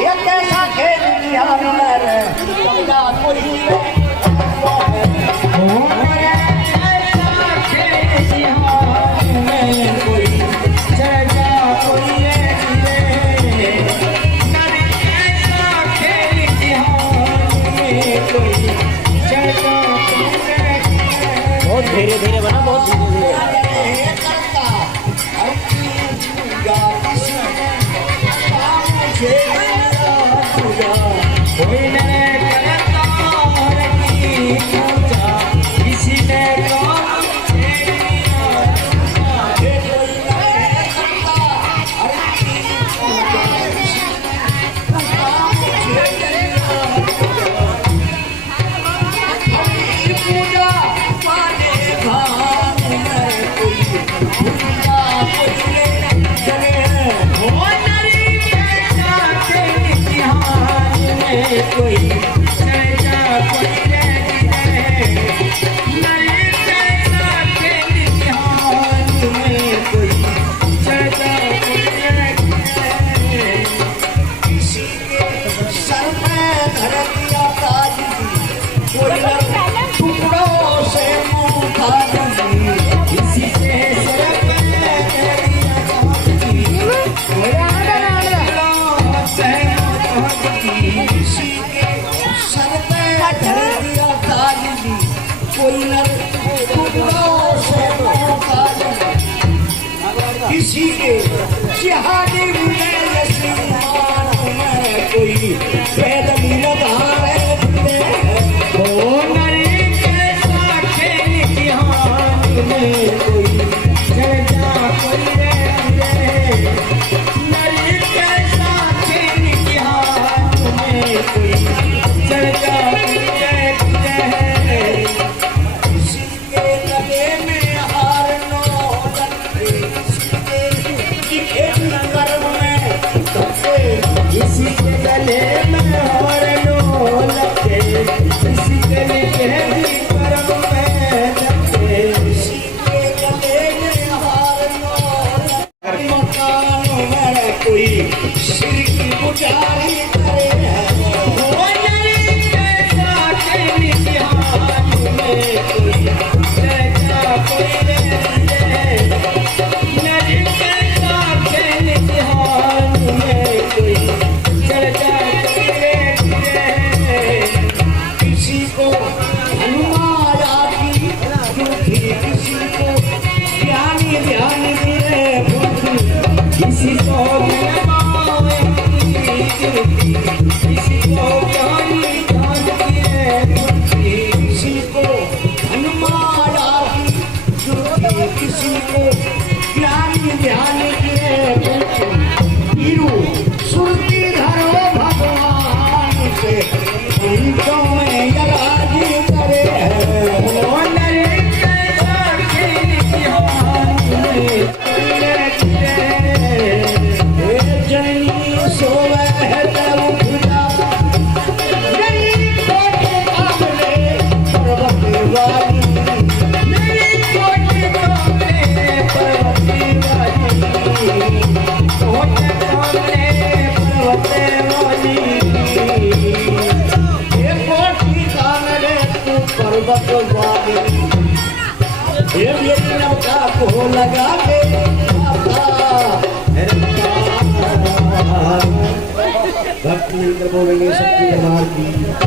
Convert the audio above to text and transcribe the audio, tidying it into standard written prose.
ये कैसा खेल किया मैंने समझा कोई बहुत धीरे धीरे बना, बहुत धीरे किसी के जहानी में कोई पैद मिलता है ओ नरी कैसा खेल जहान में कोई चर्चा कोई नरी कैसा खेल जहान में कोई चर्चा लगा के भक्त बोलेंगे सबकी